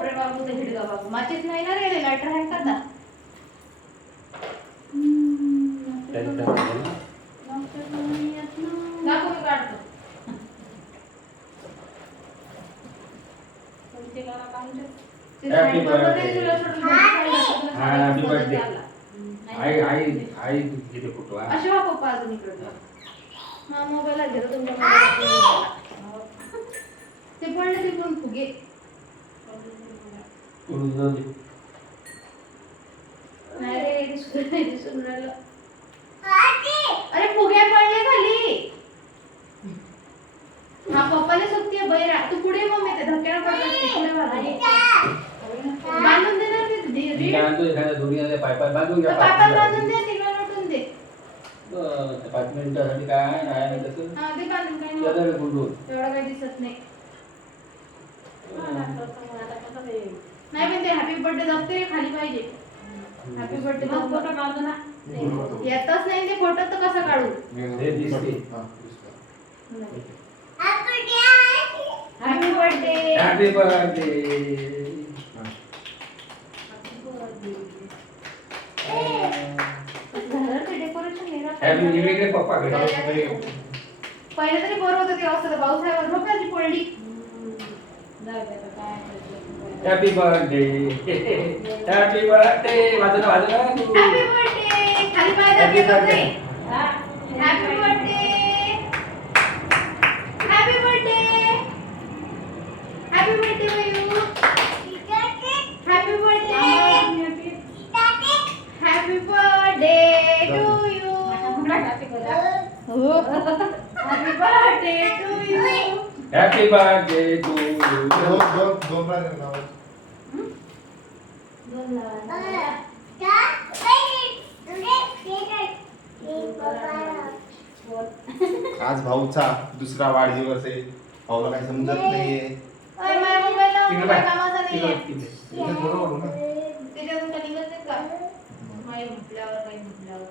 बापरे बाबू ते हिडगा बाबू माचीच नाही ना रे लाईटर आहे का आता दाखव मी काढतो कोणते गाणं काढतो हॅपी बर्थडे आई घेते फोटो असे वा पप्पा अजून इकडे हा मोबाईल घेतो तुमच्या ते पडले ते पण फुगे नाही रे दिसून राहिलं अरे फुगे पडले खाली हा पप्पाने सुट्टी बैरा तू पुढे मम्मी ते धक्क्यानं पडत पुढे बांधून दे ना ते बांधून एखाद्या दोन्ही पायपात बांधून घ्या पायपात बांधून दे तिला लटून दे 5 मिनिटासाठी काय नाही तसं हा ते बांधून काय त्याला गुंडून एवढं काही दिसत नाही नाही पण ते हॅपी बर्थडे दाखते खाली पाहिजे हॅपी बर्थडे फोटो काढतो ना येतच नाही ते फोटो तर कसं काढू हे दिसते happy birthday happy birthday happy इकडे पप्पाकडे पहिले तरी बरं होतं ते असं पावसाळ्यावर झोपायची पडली हॅपी बर्थडे हॅपी बर्थडे वाजव वाजव हॅपी बर्थडे खाली पाय happy birthday happy birthday happy birthday happy birthday वयू happy birthday happy birthday to you happy birthday to you happy birthday to you आज भाऊचा दुसरा वाढदिवस आहे भाऊला काही समजत नाहीये माझ्या मोबाईलला तिकडे काय बाय. कामाचा नाहीये बरोबर ना त्याच्यातून का निघत नाही का माई म्हटल्यावर काही म्हटल्यावर